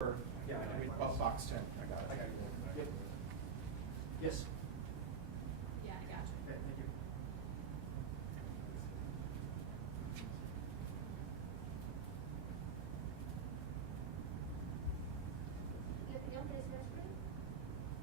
Yeah, I mean, well, box 10. I got it. Yep. Yes. Yeah, I got you. Okay, thank you. ¿Le opinión que es desperate?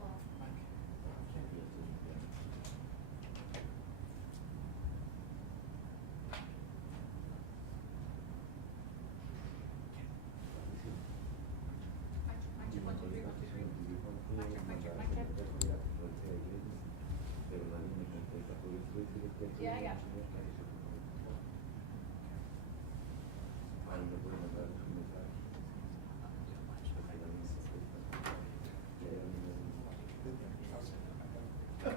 Or mic check, 1, 2, 3, 1, 2, 3. Mic check, mic check, mic check. Yeah, I got you.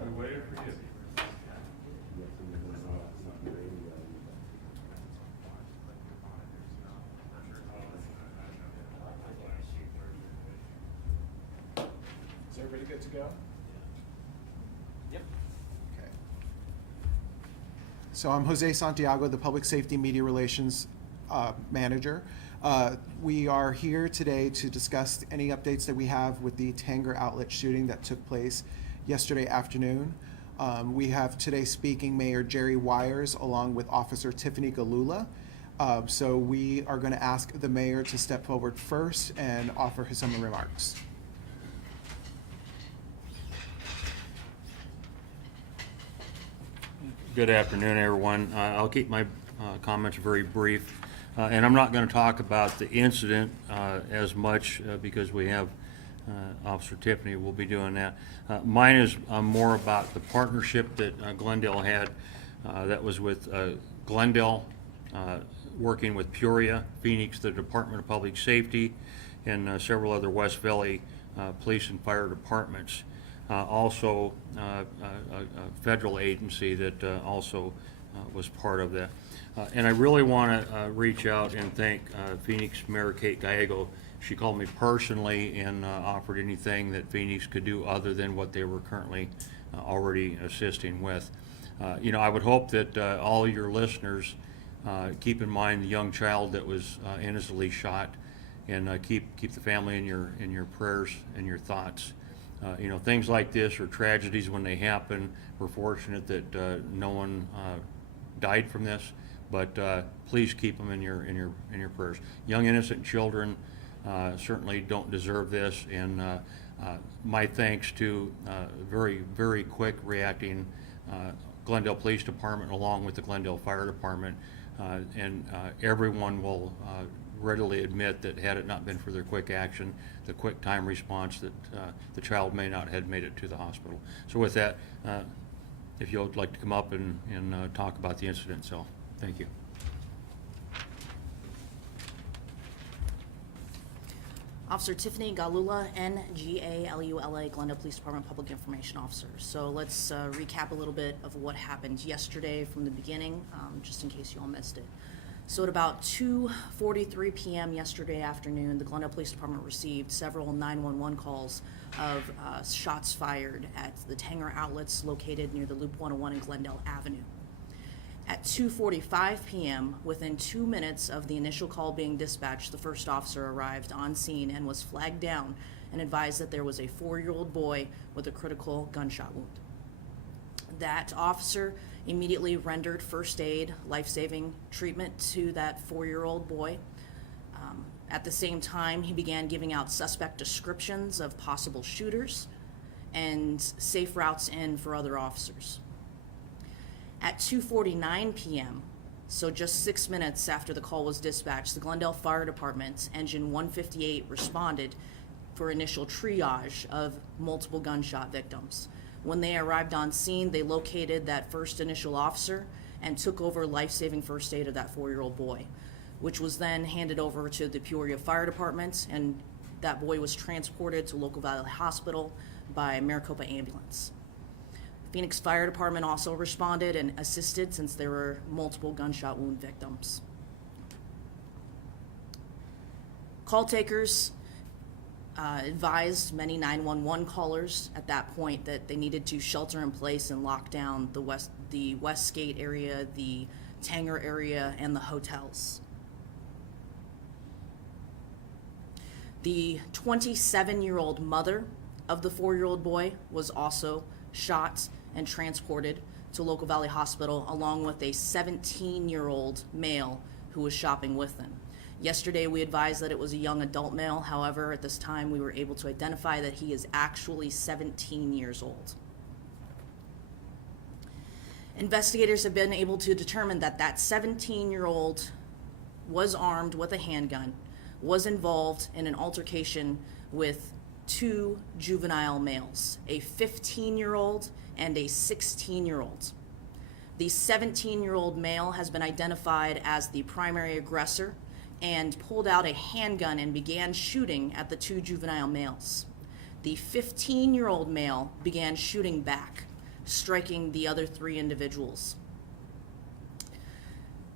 We waited for you. Is everybody good to go? Yep. Okay. So I'm Jose Santiago, the Public Safety Media Relations Manager. We are here today to discuss any updates that we have with the Tanger Outlet shooting that took place yesterday afternoon. We have today speaking Mayor Jerry Wires along with Officer Tiffany Galula. So we are going to ask the mayor to step forward first and offer some remarks. Good afternoon, everyone. I'll keep my comments very brief. And I'm not going to talk about the incident as much because we have Officer Tiffany will be doing that. Mine is more about the partnership that Glendale had that was with Glendale working with Peoria, Phoenix, the Department of Public Safety, and several other West Valley police and fire departments. Also a federal agency that also was part of that. And I really want to reach out and thank Phoenix Mayor Kate Gallego. She called me personally and offered anything that Phoenix could do other than what they were currently already assisting with. You know, I would hope that all your listeners keep in mind the young child that was innocently shot, and keep the family in your prayers and your thoughts. You know, things like this are tragedies when they happen. We're fortunate that no one died from this, but please keep them in your prayers. Young innocent children certainly don't deserve this, and my thanks to very quick reacting Glendale Police Department along with the Glendale Fire Department, and everyone will readily admit that had it not been for their quick action, the quick time response, that the child may not have made it to the hospital. So with that, if you would like to come up and talk about the incident, so thank you. Officer Tiffany Galula, N-G-A-L-U-L-A, Glendale Police Department Public Information Officer. So let's recap a little bit of what happened yesterday from the beginning, just in case you all missed it. So at about 2:43 p.m. yesterday afternoon, the Glendale Police Department received several 911 calls of shots fired at the Tanger Outlets located near the Loop 101 and Glendale Avenue. At 2:45 p.m., within 2 minutes of the initial call being dispatched, the first officer arrived on scene and was flagged down and advised that there was a 4-year-old boy with a critical gunshot wound. That officer immediately rendered first aid, life-saving treatment to that 4-year-old boy. At the same time, he began giving out suspect descriptions of possible shooters and safe routes in for other officers. At 2:49 p.m., so just 6 minutes after the call was dispatched, the Glendale Fire Department, Engine 158, responded for initial triage of multiple gunshot victims. When they arrived on scene, they located that first initial officer and took over life-saving first aid of that 4-year-old boy, which was then handed over to the Peoria Fire Department, and that boy was transported to Local Valley Hospital by Maricopa ambulance. Phoenix Fire Department also responded and assisted since there were multiple gunshot wound victims. Call takers advised many 911 callers at that point that they needed to shelter in place and lock down the Westgate area, the Tanger area, and the hotels. The 27-year-old mother of the 4-year-old boy was also shot and transported to Local Valley Hospital, along with a 17-year-old male who was shopping with them. Yesterday, we advised that it was a young adult male. However, at this time, we were able to identify that he is actually 17 years old. Investigators have been able to determine that that 17-year-old was armed with a handgun, was involved in an altercation with 2 juvenile males, a 15-year-old and a 16-year-old. The 17-year-old male has been identified as the primary aggressor and pulled out a handgun and began shooting at the 2 juvenile males. The 15-year-old male began shooting back, striking the other 3 individuals.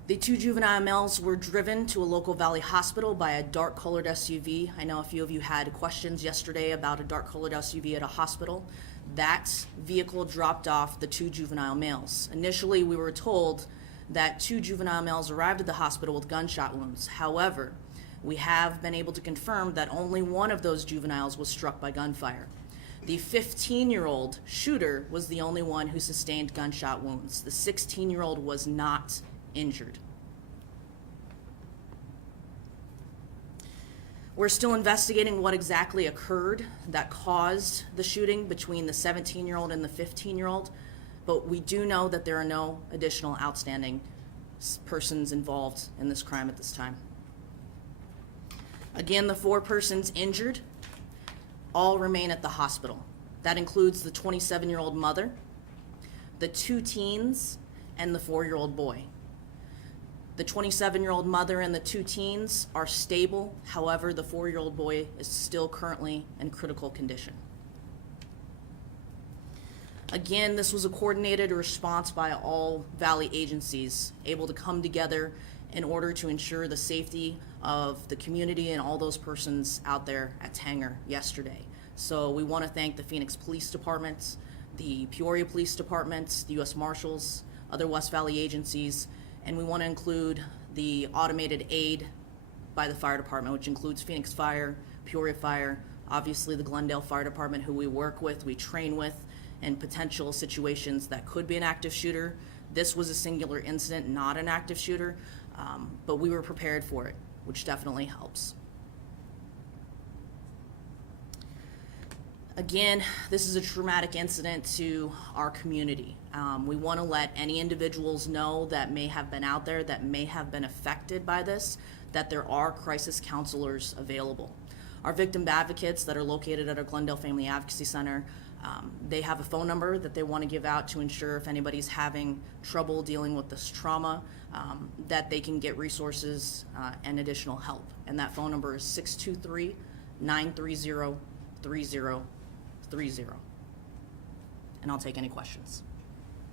The 2 juvenile males were driven to a Local Valley hospital by a dark-colored SUV. I know a few of you had questions yesterday about a dark-colored SUV at a hospital. That vehicle dropped off the 2 juvenile males. Initially, we were told that 2 juvenile males arrived at the hospital with gunshot wounds. However, we have been able to confirm that only one of those juveniles was struck by gunfire. The 15-year-old shooter was the only one who sustained gunshot wounds. The 16-year-old was not injured. We're still investigating what exactly occurred that caused the shooting between the 17-year-old and the 15-year-old, but we do know that there are no additional outstanding persons involved in this crime at this time. Again, the 4 persons injured all remain at the hospital. That includes the 27-year-old mother, the 2 teens, and the 4-year-old boy. The 27-year-old mother and the 2 teens are stable. However, the 4-year-old boy is still currently in critical condition. Again, this was a coordinated response by all Valley agencies, able to come together in order to ensure the safety of the community and all those persons out there at Tanger yesterday. So we want to thank the Phoenix Police Department, the Peoria Police Department, the U.S. Marshals, other West Valley agencies, and we want to include the automated aid by the fire department, which includes Phoenix Fire, Peoria Fire, obviously the Glendale Fire Department, who we work with, we train with, in potential situations that could be an active shooter. This was a singular incident, not an active shooter, but we were prepared for it, which definitely helps. Again, this is a traumatic incident to our community. We want to let any individuals know that may have been out there, that may have been affected by this, that there are crisis counselors available. Our victim advocates that are located at our Glendale Family Advocacy Center, they have a phone number that they want to give out to ensure if anybody's having trouble dealing with this trauma, that they can get resources and additional help. And that phone number is 623-930-3030. And I'll take any questions.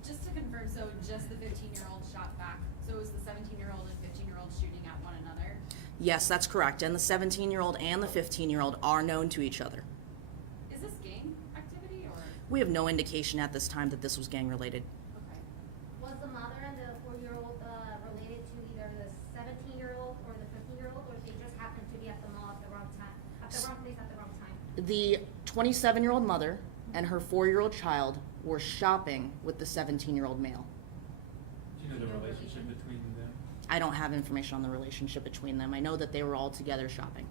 Just to confirm, so just the 15-year-old shot back. So it was the 17-year-old and 15-year-old shooting at one another? Yes, that's correct. And the 17-year-old and the 15-year-old are known to each other. Is this gang activity or? We have no indication at this time that this was gang-related. Okay. Was the mother and the 4-year-old related to either the 17-year-old or the 15-year-old, or they just happened to be at the mall at the wrong time, at the wrong place at the wrong time? The 27-year-old mother and her 4-year-old child were shopping with the 17-year-old male. Do you know the relationship between them? I don't have information on the relationship between them. I know that they were all together shopping.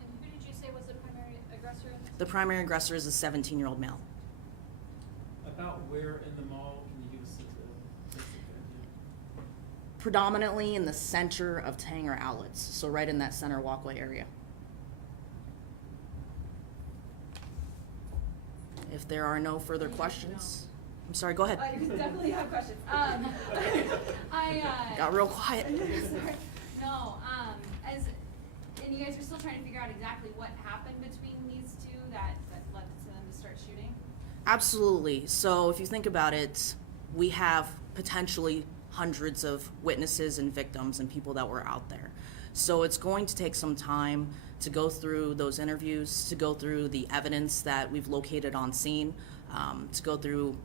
And who did you say was the primary aggressor in this? The primary aggressor is a 17-year-old male. About where in the mall, can you give us a basic idea? Predominantly in the center of Tanger Outlets, so right in that center walkway area. If there are no further questions, I'm sorry, go ahead. I definitely have questions. Got real quiet. Sorry. No, and you guys are still trying to figure out exactly what happened between these two that led to them to start shooting? Absolutely. So if you think about it, we have potentially hundreds of witnesses and victims and people that were out there. So it's going to take some time to go through those interviews, to go through the evidence that we've located on scene, to go through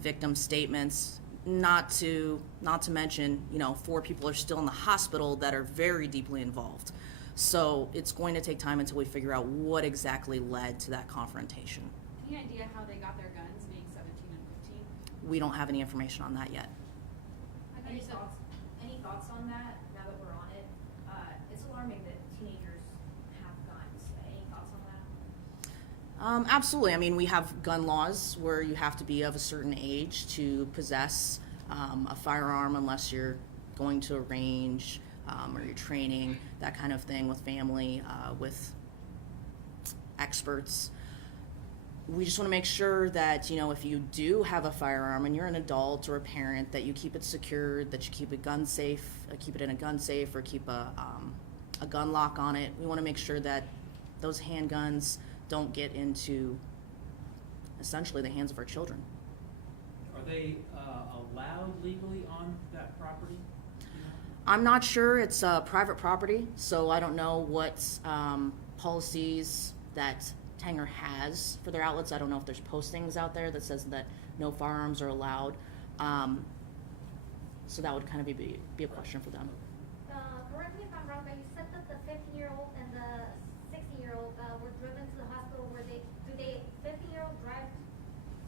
victim statements, not to mention, 4 people are still in the hospital that are very deeply involved. So it's going to take time until we figure out what exactly led to that confrontation. Any idea how they got their guns, being 17 and 15? We don't have any information on that yet. I know Any you said, thoughts on that, now that we're on it? It's alarming that teenagers have guns. Any thoughts on that? Absolutely. I mean, we have gun laws where you have to be of a certain age to possess a firearm unless you're going to a range or you're training, that kind of thing with family, with experts. We just want to make sure that, you know, if you do have a firearm and you're an adult or a parent, that you keep it secured, that you keep it gun safe, keep it in a gun safe, or keep a gun lock on it. We want to make sure that those handguns don't get into essentially the hands of our children. Are they allowed legally on that property? I'm not sure. It's private property, so I don't know what policies that Tanger has for their outlets. I don't know if there's postings out there that says that no firearms are allowed. So that would kind of be a question for them. Correct me if I'm wrong, but you said that the 15-year-old and the 16-year-old were driven to the hospital. Do the 15-year-old drive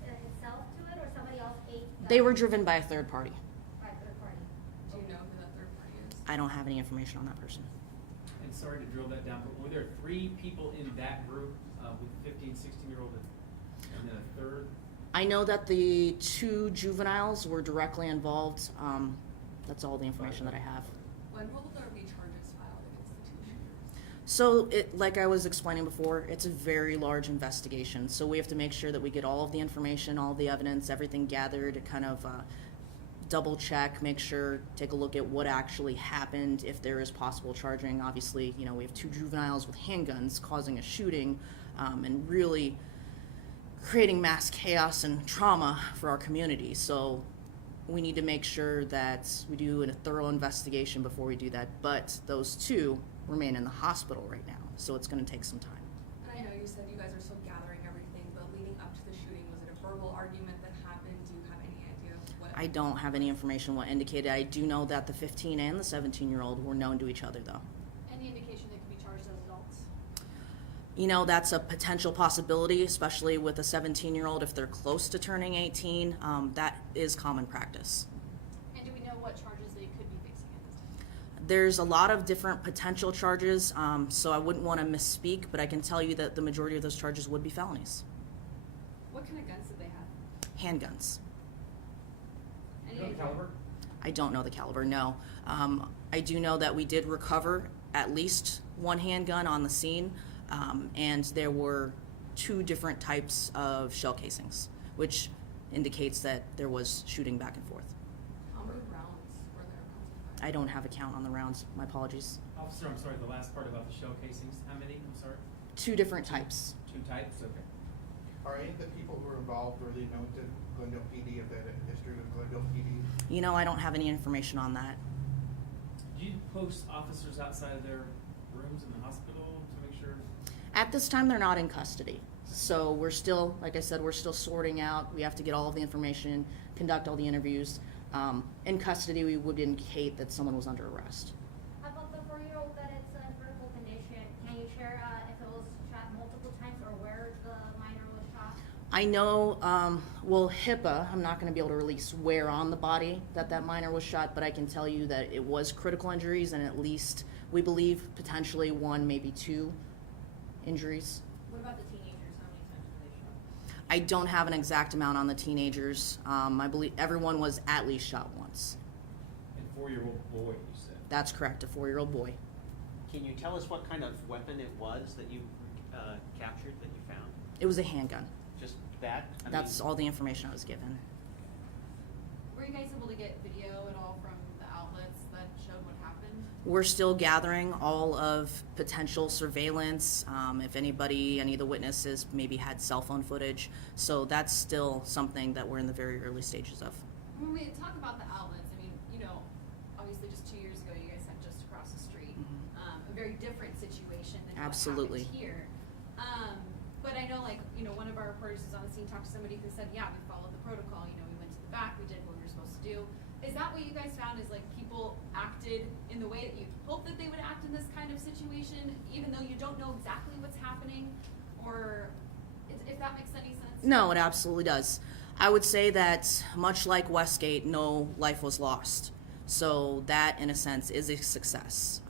himself to it, or somebody else ate? They were driven by a third party. By a third party. Do you know who that third party is? I don't have any information on that person. And sorry to drill that down, but were there 3 people in that group with 15, 16-year-old and then a third? I know that the 2 juveniles were directly involved. That's all the information that I have. When will there be charges filed against the 2 shooters? So, like I was explaining before, it's a very large investigation. So we have to make sure that we get all of the information, all of the evidence, everything gathered, kind of double check, make sure, take a look at what actually happened, if there is possible charging. Obviously, you know, we have 2 juveniles with handguns causing a shooting and really creating mass chaos and trauma for our community. So we need to make sure that we do a thorough investigation before we do that. But those 2 remain in the hospital right now, so it's going to take some time. And I know you said you guys are still gathering everything, but leading up to the shooting, was it a verbal argument that happened? Do you have any idea what? I don't have any information what indicated. I do know that the 15 and the 17-year-old were known to each other, though. any indication they could be charged as adults? You know, that's a potential possibility, especially with a 17-year-old if they're close to turning 18. That is common practice. And do we know what charges they could be facing at this time? There's a lot of different potential charges, so I wouldn't want to misspeak, but I can tell you that the majority of those charges would be felonies. What kind of guns did they have? Handguns. You know the caliber? I don't know the caliber, no. I do know that we did recover at least 1 handgun on the scene, and there were 2 different types of shell casings, which indicates that there was shooting back and forth. How many rounds were there? I don't have a count on the rounds, my apologies. Officer, I'm sorry, the last part about the shell casings, how many? I'm sorry? 2 different types. 2 types? Okay. Are any of the people who were involved really known to Glendale PD, of that history with Glendale PD? You know, I don't have any information on that. Do you post officers outside of their rooms in the hospital to make sure? At this time, they're not in custody. So we're still, like I said, we're still sorting out. We have to get all of the information, conduct all the interviews. In custody, we would indicate that someone was under arrest. How about the 4-year-old that it's in critical condition? Can you share if it was shot multiple times or where the minor was shot? I know, well, HIPAA, I'm not going to be able to release where on the body that minor was shot, but I can tell you that it was critical injuries and at least, we believe, potentially 1, maybe 2 injuries. What about the teenagers? How many times were they shot? I don't have an exact amount on the teenagers. I believe everyone was at least shot once. And 4-year-old boy, you said? That's correct, a 4-year-old boy. Can you tell us what kind of weapon it was that you captured, that you found? It was a handgun. Just that? I That's mean, all the information I was given. Were you guys able to get video at all from the outlets that showed what happened? We're still gathering all of potential surveillance, if anybody, any of the witnesses maybe had cell phone footage. So that's still something that we're in the very early stages of. When we talk about the outlets, I mean, you know, obviously just 2 years ago, you guys had just across the street, a very different situation than Absolutely. what happened here. But I know, like, you know, one of our reporters was on the scene, talked to somebody who said, yeah, we followed the protocol, you know, we went to the back, we did what we were supposed to do. Is that what you guys found, is like people people acted in the way that you hope that they would act in this kind of situation, even though you don't know exactly what's happening, or if that makes any sense? No, it absolutely does. I would say that much like Westgate, no life was lost. So that, in a sense, is a success.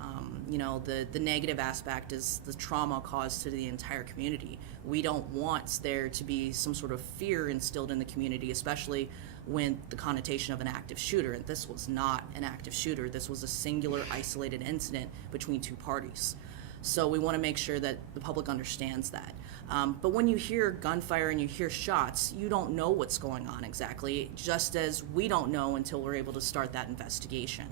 The negative aspect is the trauma caused to the entire community. We don't want there to be some sort of fear instilled in the community, especially when the connotation of an active shooter. And this was not an active shooter. This was a singular, isolated incident between two parties. So we want to make sure that the public understands that. But when you hear gunfire and you hear shots, you don't know what's going on exactly, just as we don't know until we're able to start that investigation.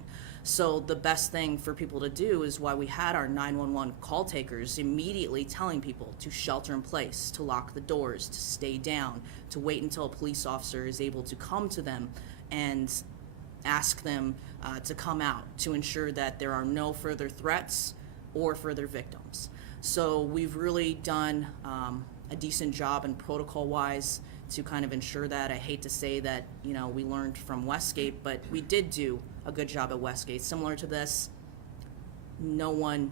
So the best thing for people to do is why we had our 911 call takers immediately telling people to shelter in place, to lock the doors, to stay down, to wait until a police officer is able to come to them and ask them to come out, to ensure that there are no further threats or further victims. So we've really done a decent job in protocol-wise to kind of ensure that. I hate to say that, we learned from Westgate, but we did do a good job at Westgate. Similar to this, no one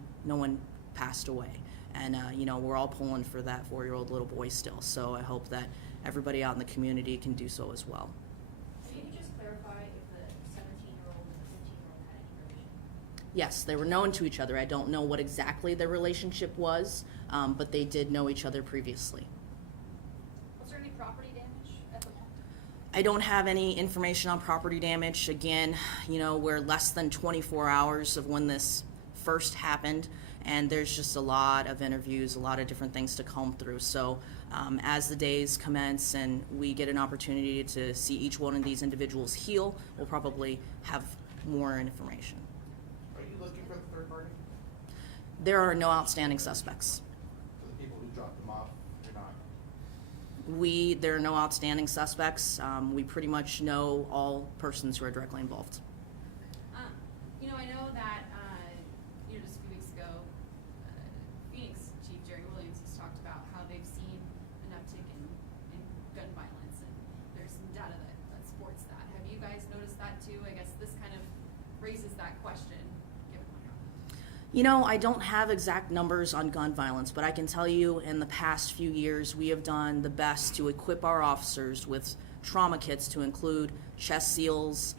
passed away. And, we're all pulling for that 4-year-old little boy still. So I hope that everybody out in the community can do so as well. Can you just clarify if the 17-year-old and the 15-year-old had any relation? Yes, they were known to each other. I don't know what exactly their relationship was, but they did know each other previously. Was there any property damage at the mall? I don't have any information on property damage. Again, we're less than 24 hours of when this first happened, and there's just a lot of interviews, a lot of different things to comb through. So as the days commence and we get an opportunity to see each one of these individuals heal, we'll probably have more information. Are you looking for the third party? There are no outstanding suspects. For the people who dropped them off, you're not? There are no outstanding suspects. We pretty much know all persons who are directly involved. I know that, just a few weeks ago, Phoenix Chief Jerry Williams has talked about how they've seen an uptick in gun violence, and there's some data that supports that. Have you guys noticed that too? I guess this kind of raises that question, given what happened. I don't have exact numbers on gun violence, but I can tell you in the past few years, we have done the best to equip our officers with trauma kits to include chest seals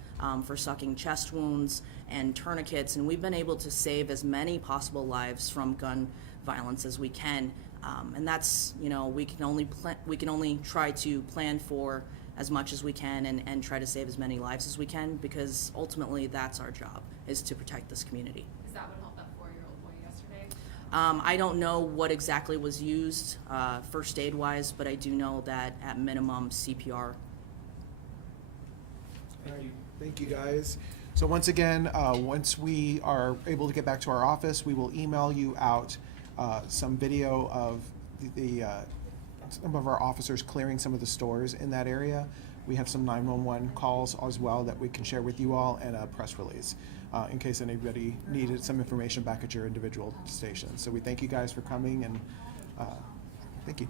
for sucking chest wounds and tourniquets, and we've been able to save as many possible lives from gun violence as we can. And that's, we can only try to plan for as much as we can and try to save as many lives as we can, because ultimately that's our job, is to protect this community. Is that what helped that 4-year-old boy yesterday? I don't know what exactly was used first aid wise, but I do know that at minimum CPR. Thank you. Thank you, guys. So once again, once we are able to get back to our office, we will email you out some video of some of our officers clearing some of the stores in that area. We have some 911 calls as well that we can share with you all, and a press release in case anybody needed some information back at your individual stations. So we thank you guys for coming, and thank you.